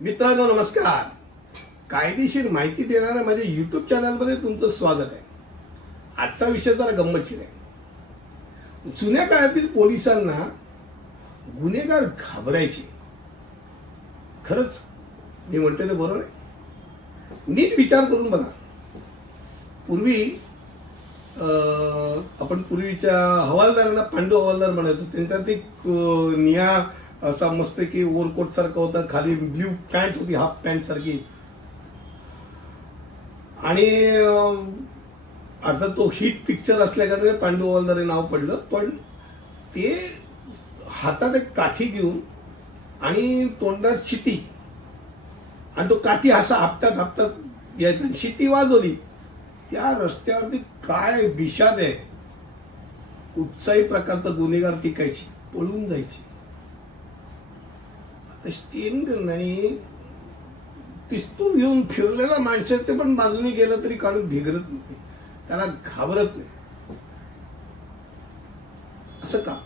मित्रांनो नमस्कार. कायदेशीर माहिती देणाऱ्या माझ्या यूट्यूब चॅनलमध्ये तुमचं स्वागत आहे. आजचा विषय जरा गंमतशीर आहे. जुन्या काळातील पोलिसांना गुन्हेगार घाबरायचे. खरंच मी म्हणते ते बरोबर आहे. नीट विचार करून बघा. पूर्वी आपण पूर्वीच्या हवालदारांना पांडू हवालदार म्हणायचो. त्यांचा ते निळा असा मस्त की ओव्हरकोट सारखा होता, खाली ब्ल्यू पॅन्ट होती, हाफ पॅन्ट सारखी. आणि आता तो हिट पिक्चर असल्याकारणे पांडू हवालदार हे नाव पडलं. पण ते हातात एक काठी घेऊन आणि तोंडात शिटी, आणि तो काठी असा आपटात आपटात यायचा. शिटी वाजवली त्या रस्त्यावरती काय विषाद आहे. कुठचाही प्रकारचा गुन्हेगार टिकायची, पळून जायची. आता स्टेन करणारी पिस्तूल घेऊन फिरलेल्या माणसाच्या पण बाजूने गेलं तरी काढून भिगरत नाही, त्याला घाबरत नाही. असं का?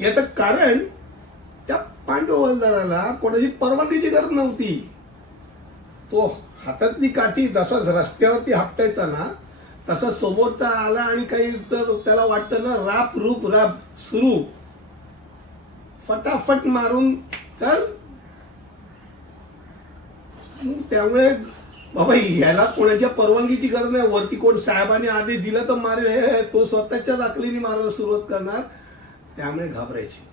याचं कारण त्या पांडू हवालदाराला कोणाची परवानगीची गरज नव्हती. तो हातातली काठी जसा रस्त्यावरती आपटायचा ना, तसा समोरचा आला आणि काही तर त्याला वाटतं ना, राप रूप राप सुरू, फटाफट मारून तर. त्यामुळे बाबा ह्याला कोणाच्या परवानगीची गरज नाही. वरती कोण साहेबांनी आदेश दिला तर मारेल, तो स्वतःच्या दाखलीने मारायला सुरुवात करणार. त्यामुळे घाबरायची.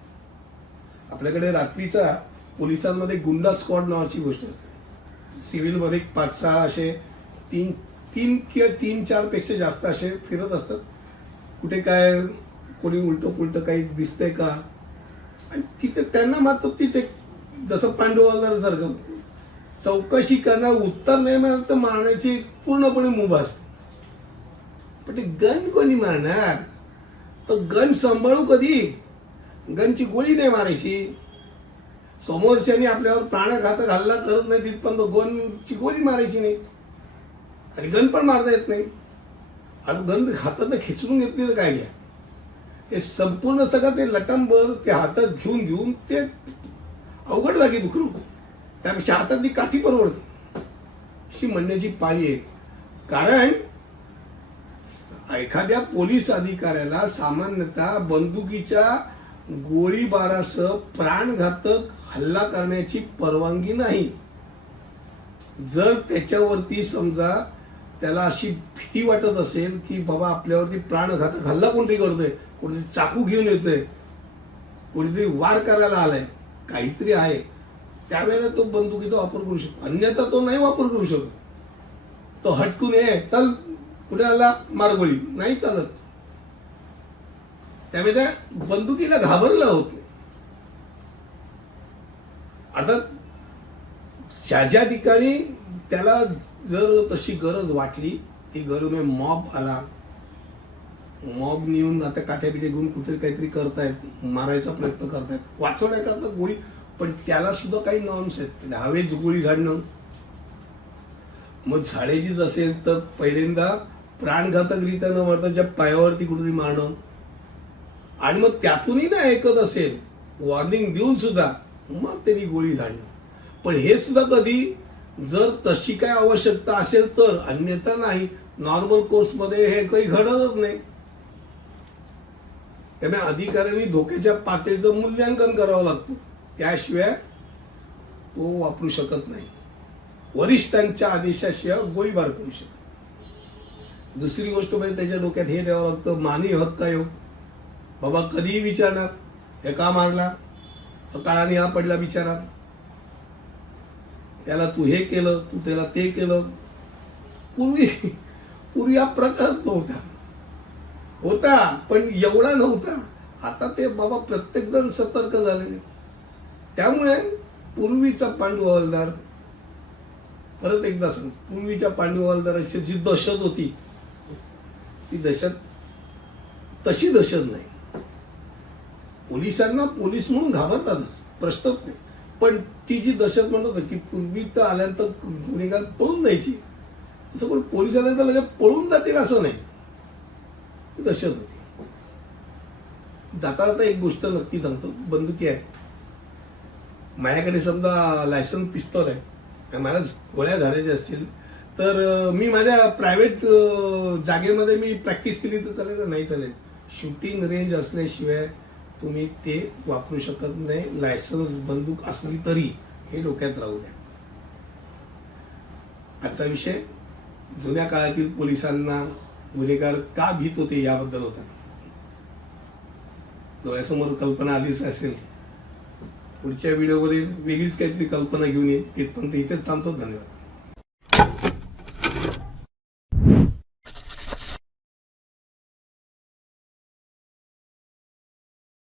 आपल्याकडे रात्रीचा पोलिसांमध्ये गुंडा स्क्वॉड नावाची गोष्ट असते. सिव्हिलमध्ये 5-6 असे तीन किंवा 3-4 पेक्षा जास्त असे फिरत असतात. कुठे काय कोणी उलटं पुलटं काही दिसतंय का, आणि तिथे त्यांना मात्र तीच एक जसं पांडू हवालदारासारखं चौकशी करणार, उत्तर नाही मिळालं तर मारण्याची पूर्णपणे मुभा असते. पण ते गन कोणी मारणार? तर गन सांभाळू कधी? गनची गोळी नाही मारायची. समोरच्याने आपल्यावर प्राणघातक हल्ला करत नाही तिथपर्यंत गनची गोळी मारायची नाही. आणि गन पण मारता येत नाही. आणि गन हातात खेचून घेतली तर काय घ्या. हे संपूर्ण सगळं ते लटंबर ते हातात घेऊन ते अवघड जागी दुखणं होतं. त्यापेक्षा हातातली काठी परवडते अशी म्हणण्याची पाळी आहे. कारण एखाद्या पोलीस अधिकाऱ्याला सामान्यतः बंदुकीच्या गोळीबारासह प्राणघातक हल्ला करण्याची परवानगी नाही. जर त्याच्यावरती समजा त्याला अशी भीती वाटत असेल की बाबा आपल्यावरती प्राणघातक हल्ला कोणतरी करतोय, कोणतरी चाकू घेऊन येतोय, कोणीतरी वार करायला आलाय, काहीतरी आहे, त्यावेळेला तो बंदुकीचा वापर करू शकतो. अन्यथा तो नाही वापर करू शकत. तो हटकून चल कुठे आला मार गोळी, नाही चालत. त्यामुळे त्या बंदुकीला घाबरला होत नाही. आता ज्या ठिकाणी त्याला जर तशी गरज वाटली, ती गरज मॉब आला, मॉब नेऊन आता काठ्यापिठे घेऊन कुठे काहीतरी करतायत, मारायचा प्रयत्न करतायत, वाचवण्याकरता गोळी, पण त्याला सुद्धा काही नॉर्म्स आहेत. हवेच गोळी झाडणं, मग झाडायचीच असेल तर पहिल्यांदा प्राणघातकरित्या न मारता पायावरती कुठेतरी मारणं, आणि मग त्यातूनही ना ऐकत असेल वॉर्निंग देऊन सुद्धा मग त्यांनी गोळी झाडणं. पण हे सुद्धा कधी जर तशी काय आवश्यकता असेल तर, अन्यथा नाही. नॉर्मल कोर्समध्ये हे काही घडतच नाही. त्यामुळे अधिकाऱ्यांनी धोक्याच्या पातळीचं मूल्यांकन करावं लागतं. त्याशिवाय तो वापरू शकत नाही. वरिष्ठांच्या आदेशाशिवाय गोळीबार करू शकत. दुसरी गोष्ट म्हणजे त्याच्या डोक्यात हे ठेवावं लागतं, मानवी हक्क आयोग. बाबा कधीही विचारणार हे का मारला, काळाने हा पडला विचारा, त्याला तू हे केलं, तू त्याला ते केलं. पूर्वी हा प्रकार होता पण एवढा नव्हता. आता ते बाबा प्रत्येक जण सतर्क झालेले. त्यामुळे पूर्वीचा पांडू हवालदार, परत एकदा सांग, पूर्वीच्या पांडू हवालदाराची जी दहशत होती ती दहशत तशी दहशत नाही. पोलिसांना पोलीस म्हणून घाबरतातच, प्रश्नच नाही. पण ती जी दहशत म्हणत होती की पूर्वी तर आल्यानंतर गुन्हेगार पळून जायची, तसं कोण पोलीस आल्यानंतर लगेच पळून जातील असं नाही. ती दहशत होती. जाता जाता एक गोष्ट नक्की सांगतो, बंदुकी आहे, माझ्याकडे समजा लायसन्स पिस्तॉल आहे आणि मला गोळ्या झाडायच्या असतील तर मी माझ्या प्रायव्हेट जागेमध्ये मी प्रॅक्टिस केली तर चालेल का? नाही चालेल. शूटिंग रेंज असल्याशिवाय तुम्ही ते वापरू शकत नाही. लायसन्स बंदूक असली तरी हे डोक्यात राहू द्या. आजचा विषय जुन्या काळातील पोलिसांना गुन्हेगार का भीत होते याबद्दल होता. डोळ्यासमोर कल्पना आलीच असेल. पुढच्या व्हिडिओमध्ये वेगळीच काहीतरी कल्पना घेऊन येईल. तिथपर्यंत इथेच थांबतो. धन्यवाद.